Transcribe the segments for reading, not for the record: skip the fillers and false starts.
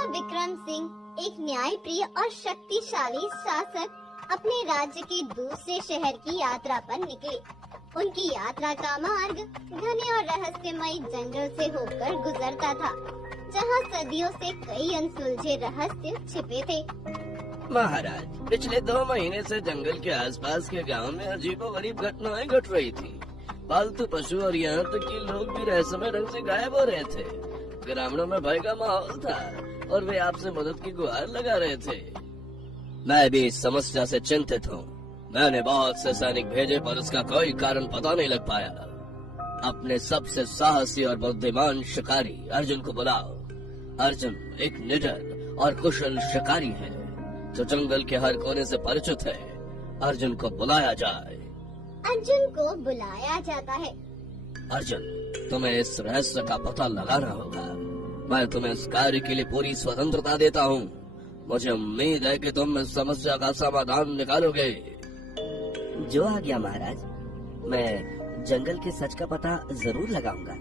राजा विक्रम सिंह एक न्यायप्रिय और शक्तिशाली शासक अपने राज्य के दूसरे शहर की यात्रा पर निकले। उनकी यात्रा का मार्ग घने और रहस्यमय जंगल से होकर गुजरता था, जहाँ सदियों से कई अनसुलझे रहस्य छिपे थे। महाराज, पिछले 2 महीने से जंगल के आसपास के गांव में अजीबोगरीब घटनाएं घट रही थी। पालतू पशु और यहाँ तक कि लोग भी रहस्यमय ढंग से गायब हो रहे थे। ग्रामीणों में भय का माहौल था और वे आपसे मदद की गुहार लगा रहे थे। मैं भी इस समस्या से चिंतित हूँ। मैंने बहुत से सैनिक भेजे पर उसका कोई कारण पता नहीं लग पाया। अपने सबसे साहसी और बुद्धिमान शिकारी अर्जुन को बुलाओ। अर्जुन एक निडर और कुशल शिकारी है जो जंगल के हर कोने से परिचित है। अर्जुन को बुलाया जाए। अर्जुन को बुलाया जाता है। अर्जुन, तुम्हें इस रहस्य का पता लगाना होगा। मैं तुम्हें इस कार्य के लिए पूरी स्वतंत्रता देता हूँ। मुझे उम्मीद है कि तुम इस समस्या का समाधान निकालोगे। जो आ गया महाराज, मैं जंगल के सच का पता जरूर लगाऊंगा।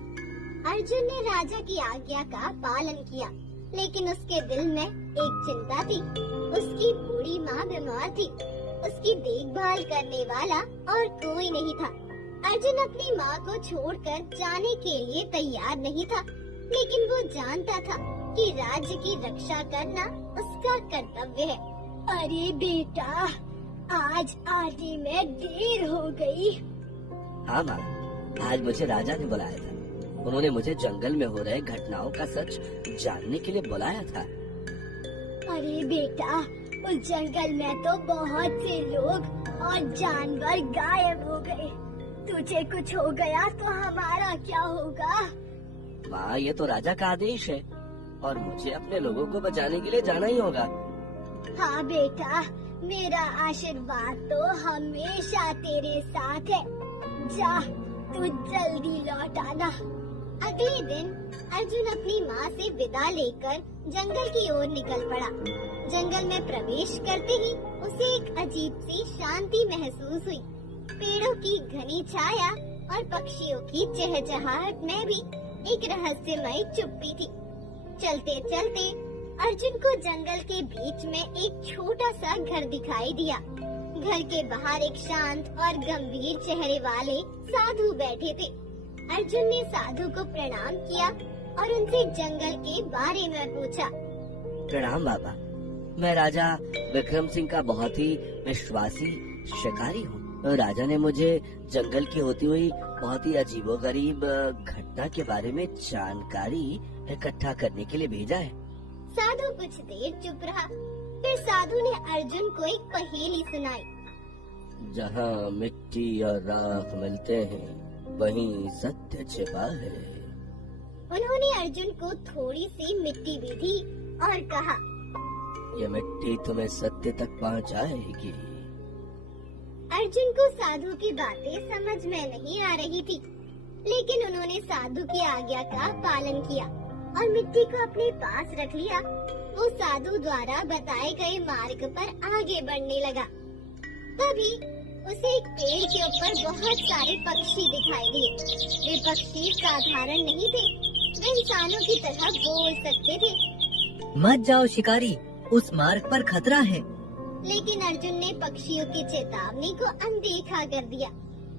अर्जुन ने राजा की आज्ञा का पालन किया, लेकिन उसके दिल में एक चिंता थी। उसकी बूढ़ी माँ बीमार थी। उसकी देखभाल करने वाला और कोई नहीं था। अर्जुन अपनी माँ को छोड़कर जाने के लिए तैयार नहीं था, लेकिन वो जानता था कि राज्य की रक्षा करना उसका कर्तव्य है। अरे बेटा, आज आने में देर हो गई। हाँ माँ, आज मुझे राजा ने बुलाया था। उन्होंने मुझे जंगल में हो रहे घटनाओं का सच जानने के लिए बुलाया था। अरे बेटा, उस जंगल में तो बहुत से लोग और जानवर गायब हो गए। तुझे कुछ हो गया तो हमारा क्या होगा? माँ, ये तो राजा का आदेश है और मुझे अपने लोगों को बचाने के लिए जाना ही होगा। हाँ बेटा, मेरा आशीर्वाद तो हमेशा तेरे साथ है। जा, तू जल्दी लौट आना। अगले दिन अर्जुन अपनी माँ से विदा लेकर जंगल की ओर निकल पड़ा। जंगल में प्रवेश करते ही उसे एक अजीब सी शांति महसूस हुई। पेड़ों की घनी छाया और पक्षियों की चहचहाहट में भी एक रहस्यमय चुप्पी थी। चलते चलते अर्जुन को जंगल के बीच में एक छोटा सा घर दिखाई दिया। घर के बाहर एक शांत और गंभीर चेहरे वाले साधु बैठे थे। अर्जुन ने साधु को प्रणाम किया और उनसे जंगल के बारे में पूछा। प्रणाम बाबा, मैं राजा विक्रम सिंह का बहुत ही विश्वासी शिकारी हूँ। राजा ने मुझे जंगल की होती हुई बहुत ही अजीबोगरीब घटना के बारे में जानकारी इकट्ठा करने के लिए भेजा है। साधु कुछ देर चुप रहा, फिर साधु ने अर्जुन को एक पहेली सुनाई। जहाँ मिट्टी और राख मिलते हैं, वहीं सत्य छिपा है। उन्होंने अर्जुन को थोड़ी सी मिट्टी भी दी और कहा, ये मिट्टी तुम्हें सत्य तक पहुँचाएगी। अर्जुन को साधु की बातें समझ में नहीं आ रही थी, लेकिन उन्होंने साधु की आज्ञा का पालन किया और मिट्टी को अपने पास रख लिया। वो साधु द्वारा बताए गए मार्ग पर आगे बढ़ने लगा। तभी उसे एक पेड़ के ऊपर बहुत सारे पक्षी दिखाई दिए। वे पक्षी साधारण नहीं थे, वे इंसानों की तरह बोल सकते थे। मत जाओ शिकारी, उस मार्ग पर खतरा है। लेकिन अर्जुन ने पक्षियों की चेतावनी को अनदेखा कर दिया।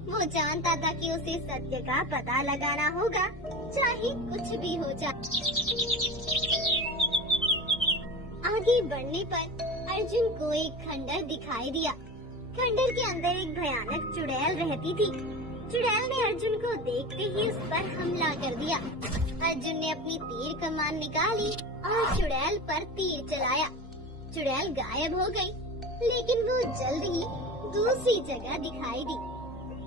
वो जानता था कि उसे सत्य का पता लगाना होगा, चाहे कुछ भी हो जाए। आगे बढ़ने पर अर्जुन को एक खंडर दिखाई दिया। खंडर के अंदर एक भयानक चुड़ैल रहती थी। चुड़ैल ने अर्जुन को देखते ही उस पर हमला कर दिया। अर्जुन ने अपनी तीर कमान निकाली और चुड़ैल पर तीर चलाया। चुड़ैल गायब हो गई, लेकिन वो जल्द ही दूसरी जगह दिखाई दी।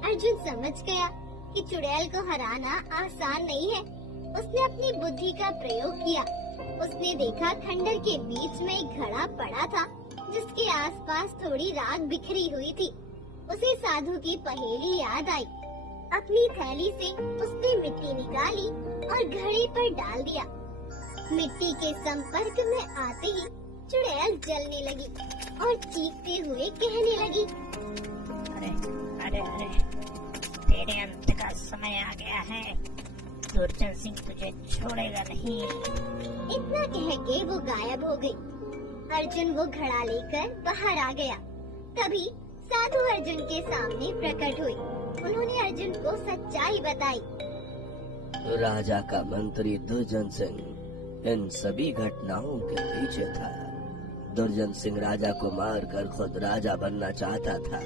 अर्जुन समझ गया कि चुड़ैल को हराना आसान नहीं है। उसने अपनी बुद्धि का प्रयोग किया। उसने देखा खंडर के बीच में एक घड़ा पड़ा था, जिसके आसपास थोड़ी राख बिखरी हुई थी। उसे साधु की पहेली याद आई। अपनी थैली से उसने मिट्टी निकाली और घड़े पर डाल दिया। मिट्टी के संपर्क में आते ही चुड़ैल जलने लगी और चीखते हुए कहने लगी, अरे अरे अरे, तेरे अंत का समय आ गया है। दुर्जन सिंह तुझे छोड़ेगा नहीं। इतना कह के वो गायब हो गई। अर्जुन वो घड़ा लेकर बाहर आ गया। तभी साधु अर्जुन के सामने प्रकट हुई। उन्होंने अर्जुन को सच्चाई बताई। राजा का मंत्री दुर्जन सिंह इन सभी घटनाओं के पीछे था। दुर्जन सिंह राजा को मारकर खुद राजा बनना चाहता था।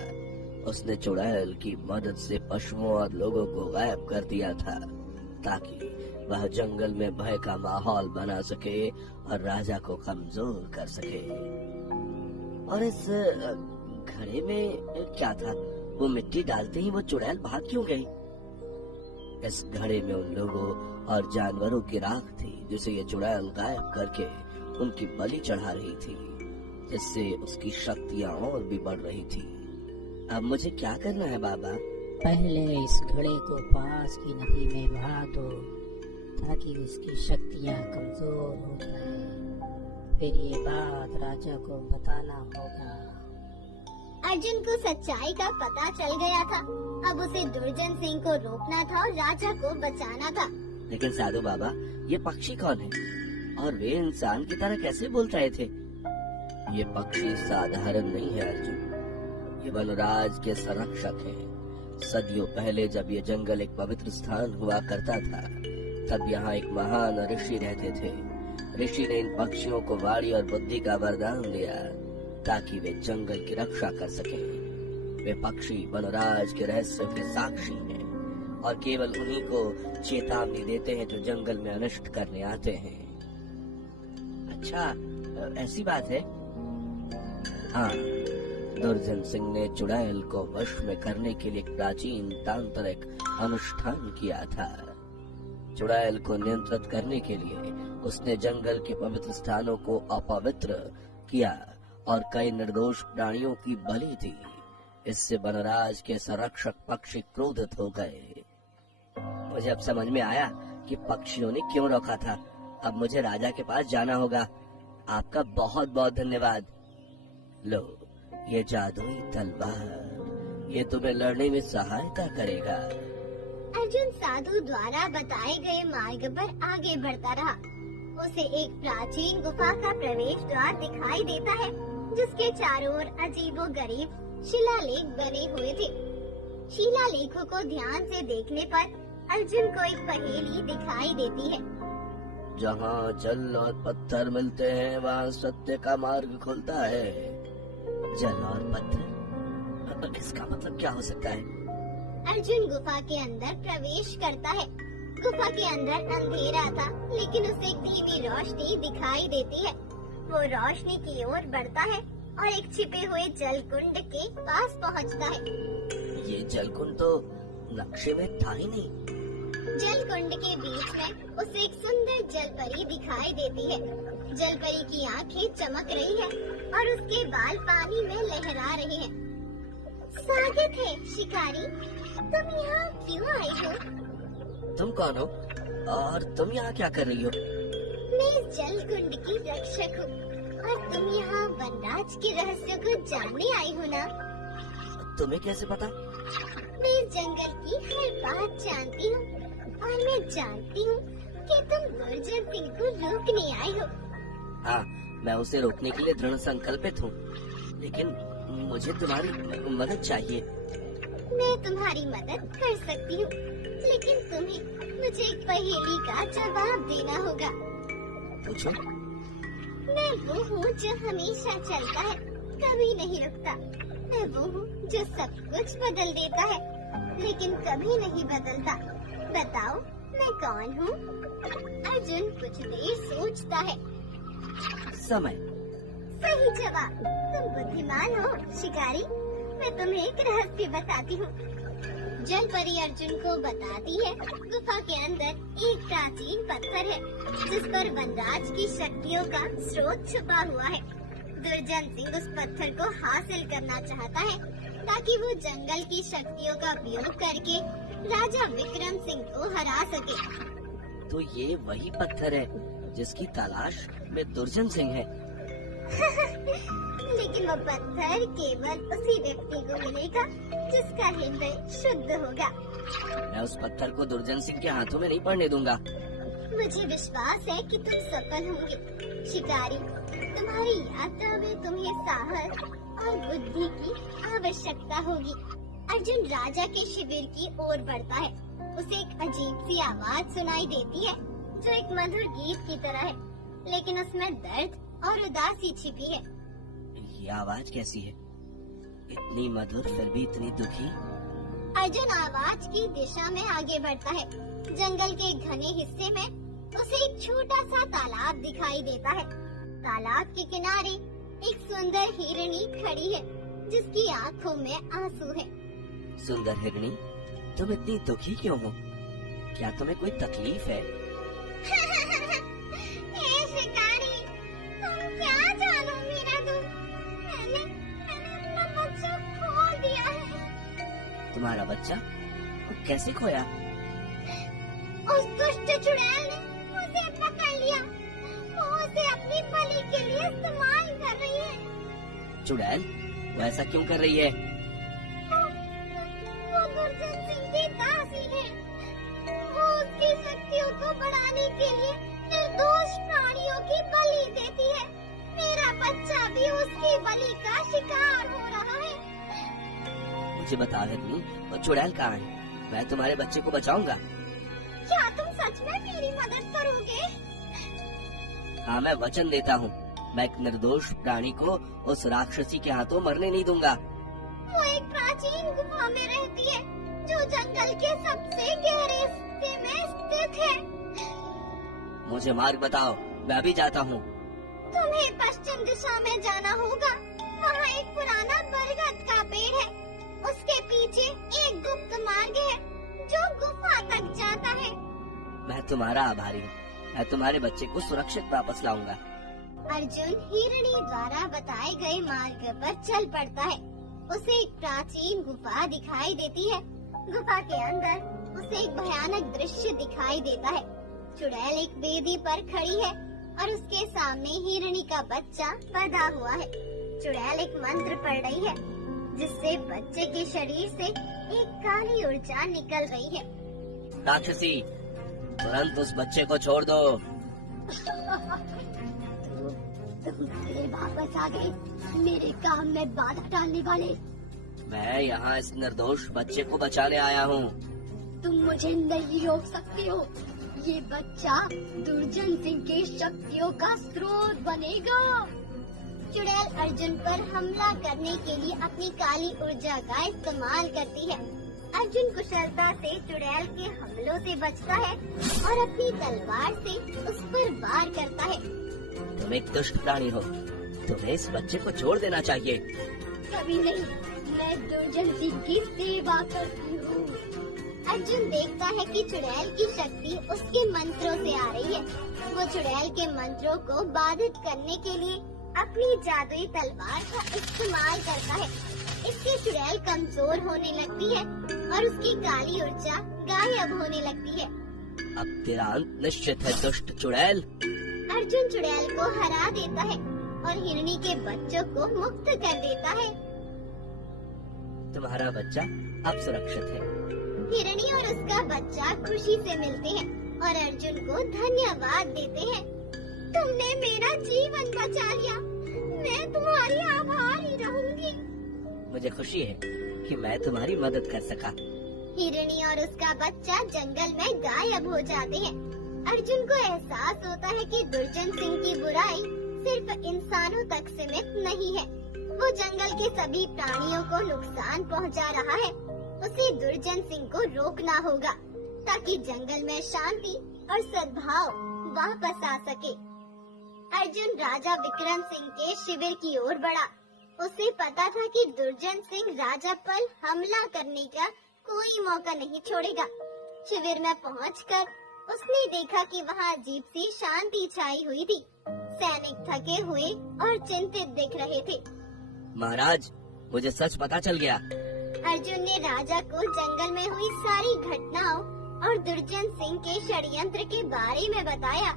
उसने चुड़ैल की मदद से पशुओं और लोगों को गायब कर दिया था ताकि वह जंगल में भय का माहौल बना सके और राजा को कमजोर कर सके। और इस घड़े में क्या था? वो मिट्टी डालते ही वो चुड़ैल भाग क्यों गई? इस घड़े में उन लोगों और जानवरों की राख थी जिसे ये चुड़ैल गायब करके उनकी बलि चढ़ा रही थी, जिससे उसकी शक्तियाँ और भी बढ़ रही थी। अब मुझे क्या करना है बाबा? पहले इस घड़े को पास की नदी में बहा दो ताकि उसकी शक्तियाँ कमजोर हो जाए। फिर ये बात राजा को बताना होगा। अर्जुन को सच्चाई का पता चल गया था। अब उसे दुर्जन सिंह को रोकना था और राजा को बचाना था। लेकिन साधु बाबा, ये पक्षी कौन है और वे इंसान की तरह कैसे बोल रहे थे? ये पक्षी साधारण नहीं है अर्जुन, ये वनराज के संरक्षक हैं। सदियों पहले जब ये जंगल एक पवित्र स्थान हुआ करता था, तब यहाँ एक महान ऋषि रहते थे। ऋषि ने इन पक्षियों को वाणी और बुद्धि का वरदान दिया ताकि वे जंगल की रक्षा कर सकें। वे पक्षी वनराज के रहस्यों के साक्षी हैं और केवल उन्हीं को चेतावनी देते हैं जो जंगल में अनिष्ट करने आते हैं। अच्छा, ऐसी बात है? हाँ, दुर्जन सिंह ने चुड़ैल को वश में करने के लिए एक प्राचीन तांत्रिक अनुष्ठान किया था। चुड़ैल को नियंत्रित करने के लिए उसने जंगल के पवित्र स्थानों को अपवित्र किया और कई निर्दोष प्राणियों की बलि दी। इससे वनराज के संरक्षक पक्षी क्रोधित हो गए। मुझे अब समझ में आया कि पक्षियों ने क्यों रोका था। अब मुझे राजा के पास जाना होगा। आपका बहुत बहुत धन्यवाद। लो, ये जादुई तलवार, ये तुम्हें लड़ने में सहायता करेगा। अर्जुन साधु द्वारा बताए गए मार्ग पर आगे बढ़ता रहा। उसे एक प्राचीन गुफा का प्रवेश द्वार दिखाई देता है, जिसके चारों ओर अजीबोगरीब शिलालेख बने हुए थे। शिलालेखों को ध्यान से देखने पर अर्जुन को एक पहेली दिखाई देती है। जहाँ जल और पत्थर मिलते हैं, वहाँ सत्य का मार्ग खुलता है। जल और पत्थर, इसका मतलब क्या हो सकता है? अर्जुन गुफा के अंदर प्रवेश करता है। गुफा के अंदर अंधेरा था, लेकिन उसे एक धीमी रोशनी दिखाई देती है। वो रोशनी की ओर बढ़ता है और एक छिपे हुए जलकुंड के पास पहुंचता है। ये जलकुंड तो नक्शे में था ही नहीं। जलकुंड के बीच में उसे एक सुंदर जलपरी दिखाई देती है। जलपरी की आंखें चमक रही है और उसके बाल पानी में लहरा रहे हैं। स्वागत है शिकारी, तुम यहाँ क्यों आए हो? तुम कौन हो और तुम यहाँ क्या कर रही हो? मैं जलकुंड की रक्षक हूँ और तुम यहाँ वनराज के रहस्यों को जानने आई हो ना? तुम्हें कैसे पता? मैं जंगल की हर बात जानती हूँ और मैं जानती हूँ कि तुम दुर्जन सिंह को रोकने आए हो। हाँ, मैं उसे रोकने के लिए दृढ़ संकल्पित हूँ, लेकिन मुझे तुम्हारी मदद चाहिए। मैं तुम्हारी मदद कर सकती हूँ, लेकिन तुम्हें मुझे एक पहेली का जवाब देना होगा। पूछो। मैं वो हूँ जो हमेशा चलता है, कभी नहीं रुकता। मैं वो हूँ जो सब कुछ बदल देता है, लेकिन कभी नहीं बदलता। बताओ मैं कौन हूँ? अर्जुन कुछ देर सोचता है। समय। सही जवाब। तुम बुद्धिमान हो शिकारी। मैं तुम्हें एक रहस्य बताती हूँ। जलपरी अर्जुन को बताती है, गुफा के अंदर एक प्राचीन पत्थर है जिस पर वनराज की शक्तियों का स्रोत छुपा हुआ है। दुर्जन सिंह उस पत्थर को हासिल करना चाहता है ताकि वो जंगल की शक्तियों का उपयोग करके राजा विक्रम सिंह को हरा सके। तो ये वही पत्थर है जिसकी तलाश में दुर्जन सिंह है। लेकिन वो पत्थर केवल उसी व्यक्ति को मिलेगा जिसका हृदय शुद्ध होगा। मैं उस पत्थर को दुर्जन सिंह के हाथों में नहीं पड़ने दूंगा। मुझे विश्वास है कि तुम सफल होंगे शिकारी। तुम्हारी यात्रा में तुम्हें साहस और बुद्धि की आवश्यकता होगी। अर्जुन राजा के शिविर की ओर बढ़ता है। उसे एक अजीब सी आवाज सुनाई देती है जो एक मधुर गीत की तरह है, लेकिन उसमें दर्द और उदासी छिपी है। ये आवाज कैसी है? इतनी मधुर फिर भी इतनी दुखी। अर्जुन आवाज की दिशा में आगे बढ़ता है। जंगल के घने हिस्से में उसे एक छोटा सा तालाब दिखाई देता है। तालाब के किनारे एक सुंदर हिरनी खड़ी है जिसकी आंखों में आंसू है। सुंदर हिरनी, तुम इतनी दुखी क्यों हो? क्या तुम्हें कोई तकलीफ है? ए शिकारी, तुम क्या जानो मेरा दुख। मैंने अपना बच्चा खो दिया है। तुम्हारा बच्चा? कैसे खोया? उस दुष्ट चुड़ैल ने उसे पकड़ लिया। वो उसे अपनी बलि के लिए इस्तेमाल कर रही है। चुड़ैल? वो ऐसा क्यों कर रही है? वो दुर्जन सिंह की दासी है। वो उसकी शक्तियों को बढ़ाने के लिए निर्दोष प्राणियों की बलि देती है। मेरा बच्चा भी उसकी बलि का शिकार हो रहा है। मुझे बता हिरनी, वो चुड़ैल कहाँ है? मैं तुम्हारे बच्चे को बचाऊंगा। क्या तुम सच में मेरी मदद करोगे? हाँ, मैं वचन देता हूँ। मैं एक निर्दोष प्राणी को उस राक्षसी के हाथों मरने नहीं दूंगा। वो एक प्राचीन गुफा में रहती है जो जंगल के सबसे गहरे हिस्से में स्थित है। मुझे मार्ग बताओ, मैं अभी जाता हूँ। तुम्हें पश्चिम दिशा में जाना होगा। वहाँ एक पुराना बरगद का पेड़ है। उसके पीछे एक गुप्त मार्ग है जो गुफा तक जाता है। मैं तुम्हारा आभारी हूँ। मैं तुम्हारे बच्चे को सुरक्षित वापस लाऊंगा। अर्जुन हिरणी द्वारा बताए गए मार्ग पर चल पड़ता है। उसे एक प्राचीन गुफा दिखाई देती है। गुफा के अंदर उसे एक भयानक दृश्य दिखाई देता है। चुड़ैल एक वेदी पर खड़ी है और उसके सामने हिरणी का बच्चा पैदा हुआ है। चुड़ैल एक मंत्र पढ़ रही है जिससे बच्चे के शरीर से एक काली ऊर्जा निकल रही है। राक्षसी, तुरंत उस बच्चे को छोड़ दो। तुम फिर वापस आ गए मेरे काम में बाधा डालने वाले। मैं यहाँ इस निर्दोष बच्चे को बचाने आया हूँ। तुम मुझे नहीं रोक सकते हो। ये बच्चा दुर्जन सिंह के शक्तियों का स्रोत बनेगा। चुड़ैल अर्जुन पर हमला करने के लिए अपनी काली ऊर्जा का इस्तेमाल करती है। अर्जुन कुशलता से चुड़ैल के हमलों से बचता है और अपनी तलवार से उस पर वार करता है। तुम एक दुष्ट प्राणी हो। तुम्हें इस बच्चे को छोड़ देना चाहिए। कभी नहीं, मैं दुर्जन सिंह की सेवा करती हूँ। अर्जुन देखता है कि चुड़ैल की शक्ति उसके मंत्रों से आ रही है। वो चुड़ैल के मंत्रों को बाधित करने के लिए अपनी जादुई तलवार का इस्तेमाल करता है। इससे चुड़ैल कमजोर होने लगती है और उसकी काली ऊर्जा गायब होने लगती है। अब तेरा अंत निश्चित है, दुष्ट चुड़ैल। अर्जुन चुड़ैल को हरा देता है और हिरणी के बच्चों को मुक्त कर देता है। तुम्हारा बच्चा अब सुरक्षित है। हिरणी और उसका बच्चा खुशी से मिलते हैं और अर्जुन को धन्यवाद देते हैं। तुमने मेरा जीवन बचा लिया। मैं तुम्हारी आभारी रहूंगी। मुझे खुशी है कि मैं तुम्हारी मदद कर सका। हिरणी और उसका बच्चा जंगल में गायब हो जाते हैं। अर्जुन को एहसास होता है कि दुर्जन सिंह की बुराई सिर्फ इंसानों तक सीमित नहीं है। वो जंगल के सभी प्राणियों को नुकसान पहुंचा रहा है। उसे दुर्जन सिंह को रोकना होगा ताकि जंगल में शांति और सद्भाव वापस आ सके। अर्जुन राजा विक्रम सिंह के शिविर की ओर बढ़ा। उसे पता था कि दुर्जन सिंह राजा पर हमला करने का कोई मौका नहीं छोड़ेगा। शिविर में पहुंचकर उसने देखा कि वहाँ अजीब सी शांति छाई हुई थी। सैनिक थके हुए और चिंतित दिख रहे थे। महाराज, मुझे सच पता चल गया। अर्जुन ने राजा को जंगल में हुई सारी घटनाओं और दुर्जन सिंह के षड्यंत्र के बारे में बताया।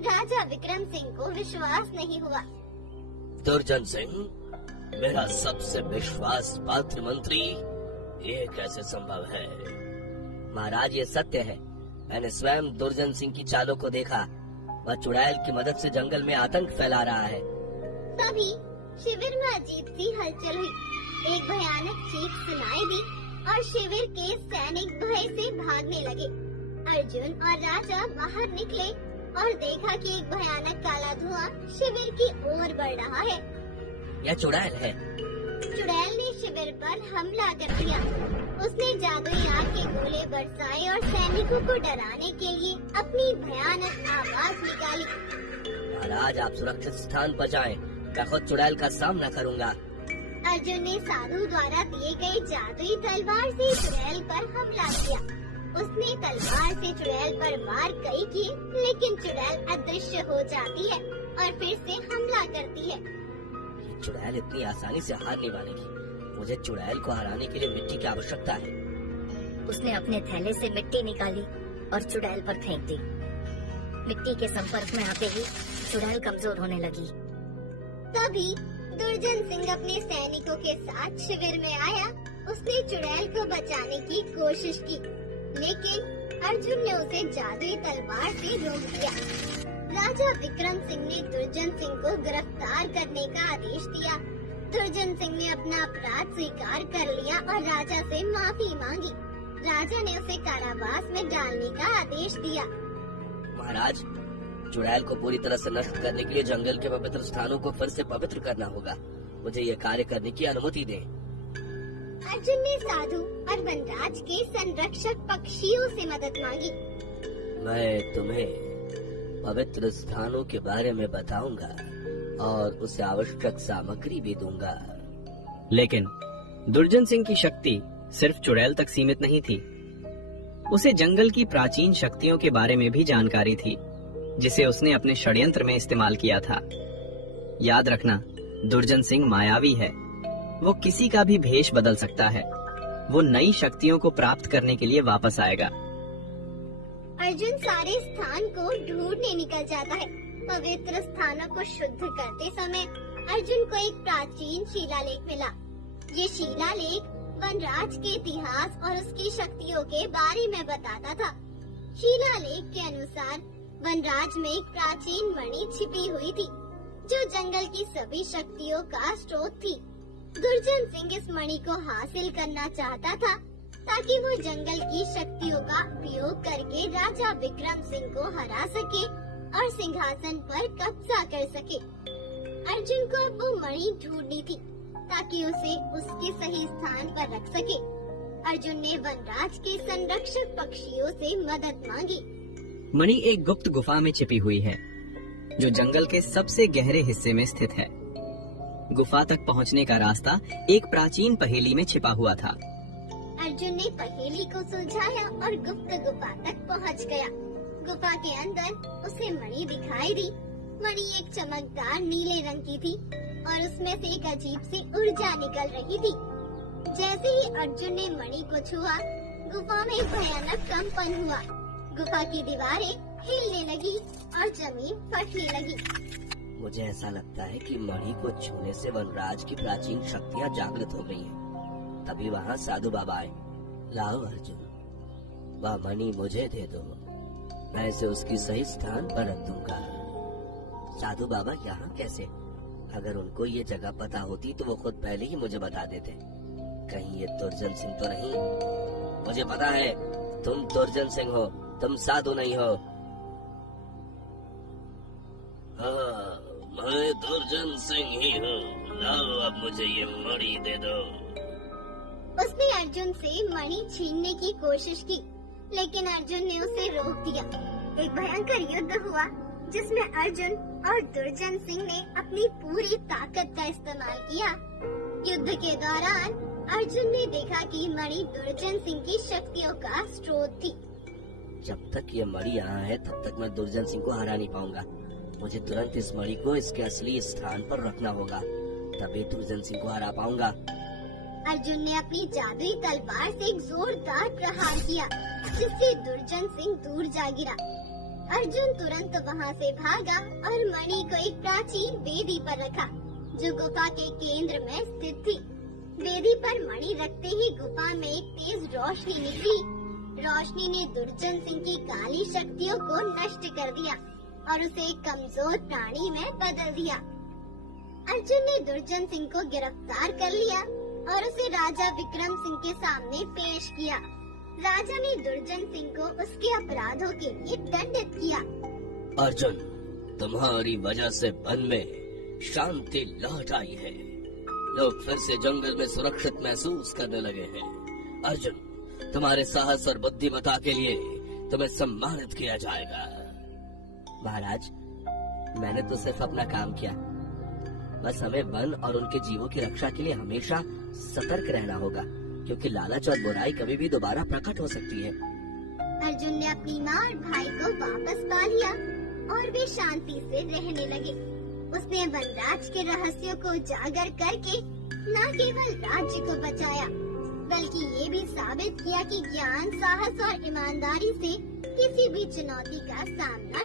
राजा विक्रम सिंह को विश्वास नहीं हुआ। दुर्जन सिंह, मेरा सबसे विश्वास पात्र मंत्री, ये कैसे संभव है? महाराज ये सत्य है, मैंने स्वयं दुर्जन सिंह की चालों को देखा। वह चुड़ैल की मदद से जंगल में आतंक फैला रहा है। तभी शिविर में अजीब सी हलचल हुई। एक भयानक चीख सुनाई दी और शिविर के सैनिक भय से भागने लगे। अर्जुन और राजा बाहर निकले और देखा कि एक भयानक काला धुआं शिविर की ओर बढ़ रहा है। यह चुड़ैल है। चुड़ैल ने शिविर पर हमला कर दिया। उसने जादुई आग के गोले बरसाए और सैनिकों को डराने के लिए अपनी भयानक आवाज निकाली। महाराज आप सुरक्षित स्थान पर जाएं, मैं खुद चुड़ैल का सामना करूंगा। अर्जुन ने साधु द्वारा दिए गए जादुई तलवार से चुड़ैल पर हमला किया। उसने तलवार से चुड़ैल पर वार कई किए, लेकिन चुड़ैल अदृश्य हो जाती है और फिर से हमला करती है। ये चुड़ैल इतनी आसानी से हार नहीं मानेगी। मुझे चुड़ैल को हराने के लिए मिट्टी की आवश्यकता है। उसने अपने थैले से मिट्टी निकाली और चुड़ैल पर फेंक दी। मिट्टी के संपर्क में आते ही चुड़ैल कमजोर होने लगी। तभी दुर्जन सिंह अपने सैनिकों के साथ शिविर में आया। उसने चुड़ैल को बचाने की कोशिश की, लेकिन अर्जुन ने उसे जादुई तलवार से रोक दिया। राजा विक्रम सिंह ने दुर्जन सिंह को गिरफ्तार करने का आदेश दिया। दुर्जन सिंह ने अपना अपराध स्वीकार कर लिया और राजा से माफी मांगी। राजा ने उसे कारावास में डालने का आदेश दिया। महाराज चुड़ैल को पूरी तरह से नष्ट करने के लिए जंगल के पवित्र स्थानों को फिर से पवित्र करना होगा। मुझे ये कार्य करने की अनुमति दें। अर्जुन ने साधु और वनराज के संरक्षक पक्षियों से मदद मांगी। मैं तुम्हें पवित्र स्थानों के बारे में बताऊंगा और उसे आवश्यक सामग्री भी दूंगा। लेकिन दुर्जन सिंह की शक्ति सिर्फ चुड़ैल तक सीमित नहीं थी। उसे जंगल की प्राचीन शक्तियों के बारे में भी जानकारी थी, जिसे उसने अपने षड्यंत्र में इस्तेमाल किया था। याद रखना, दुर्जन सिंह मायावी है। वो किसी का भी भेष बदल सकता है। वो नई शक्तियों को प्राप्त करने के लिए वापस आएगा। अर्जुन सारे स्थान को ढूंढने निकल जाता है। पवित्र स्थानों को शुद्ध करते समय अर्जुन को एक प्राचीन शिलालेख मिला। ये शिलालेख वनराज के इतिहास और उसकी शक्तियों के बारे में बताता था। शिलालेख के अनुसार वनराज में एक प्राचीन मणि छिपी हुई थी, जो जंगल की सभी शक्तियों का स्रोत थी। दुर्जन सिंह इस मणि को हासिल करना चाहता था, ताकि वो जंगल की शक्तियों का उपयोग करके राजा विक्रम सिंह को हरा सके और सिंहासन पर कब्जा कर सके। अर्जुन को अब वो मणि ढूंढनी थी, ताकि उसे उसके सही स्थान पर रख सके। अर्जुन ने वनराज के संरक्षक पक्षियों से मदद मांगी। मणि एक गुप्त गुफा में छिपी हुई है, जो जंगल के सबसे गहरे हिस्से में स्थित है। गुफा तक पहुंचने का रास्ता एक प्राचीन पहेली में छिपा हुआ था। अर्जुन ने पहेली को सुलझाया और गुप्त गुफा तक पहुंच गया। गुफा के अंदर उसे मणि दिखाई दी। मणि एक चमकदार नीले रंग की थी और उसमें से एक अजीब सी ऊर्जा निकल रही थी। जैसे ही अर्जुन ने मणि को छुआ, गुफा में भयानक कंपन हुआ। गुफा की दीवारें हिलने लगी और जमीन फटने लगी। मुझे ऐसा लगता है कि मणि को छूने से वनराज की प्राचीन शक्तियाँ जागृत हो गई हैं। तभी वहाँ साधु बाबा आए। लाओ अर्जुन, वह मणि मुझे दे दो, मैं इसे उसकी सही स्थान पर रख दूंगा। साधु बाबा यहाँ कैसे? अगर उनको ये जगह पता होती तो वो खुद पहले ही मुझे बता देते। कहीं ये दुर्जन सिंह तो नहीं? मुझे पता है तुम दुर्जन सिंह हो, तुम साधु नहीं हो। हाँ, मैं दुर्जन सिंह ही हूँ। लाओ अब मुझे ये मणि दे दो। उसने अर्जुन से मणि छीनने की कोशिश की, लेकिन अर्जुन ने उसे रोक दिया। एक भयंकर युद्ध हुआ, जिसमें अर्जुन और दुर्जन सिंह ने अपनी पूरी ताकत का इस्तेमाल किया। युद्ध के दौरान अर्जुन ने देखा कि मणि दुर्जन सिंह की शक्तियों का स्रोत थी। जब तक ये मणि यहाँ है तब तक मैं दुर्जन सिंह को हरा नहीं पाऊंगा। मुझे तुरंत इस मणि को इसके असली स्थान पर रखना होगा, तभी दुर्जन सिंह को हरा पाऊंगा। अर्जुन ने अपनी जादुई तलवार से एक जोरदार प्रहार किया, जिससे दुर्जन सिंह दूर जा गिरा। अर्जुन तुरंत वहाँ से भागा और मणि को एक प्राचीन वेदी पर रखा, जो गुफा के केंद्र में स्थित थी। वेदी पर मणि रखते ही गुफा में एक तेज रोशनी निकली। रोशनी ने दुर्जन सिंह की काली शक्तियों को नष्ट कर दिया और उसे एक कमजोर प्राणी में बदल दिया। अर्जुन ने दुर्जन सिंह को गिरफ्तार कर लिया और उसे राजा विक्रम सिंह के सामने पेश किया। राजा ने दुर्जन सिंह को उसके अपराधों के लिए दंडित किया। अर्जुन, तुम्हारी वजह से वन में शांति लौट आई है। लोग फिर से जंगल में सुरक्षित महसूस करने लगे हैं। अर्जुन, तुम्हारे साहस और बुद्धिमत्ता के लिए तुम्हें सम्मानित किया जाएगा। महाराज, मैंने तो सिर्फ अपना काम किया। बस हमें वन और उनके जीवों की रक्षा के लिए हमेशा सतर्क रहना होगा, क्योंकि लालच और बुराई कभी भी दोबारा प्रकट हो सकती है। अर्जुन ने अपनी माँ और भाई को वापस पा लिया और वे शांति से रहने लगे। उसने वनराज के रहस्यों को उजागर करके न केवल राज्य को बचाया, बल्कि ये भी साबित किया कि ज्ञान, साहस और ईमानदारी से किसी भी चुनौती का सामना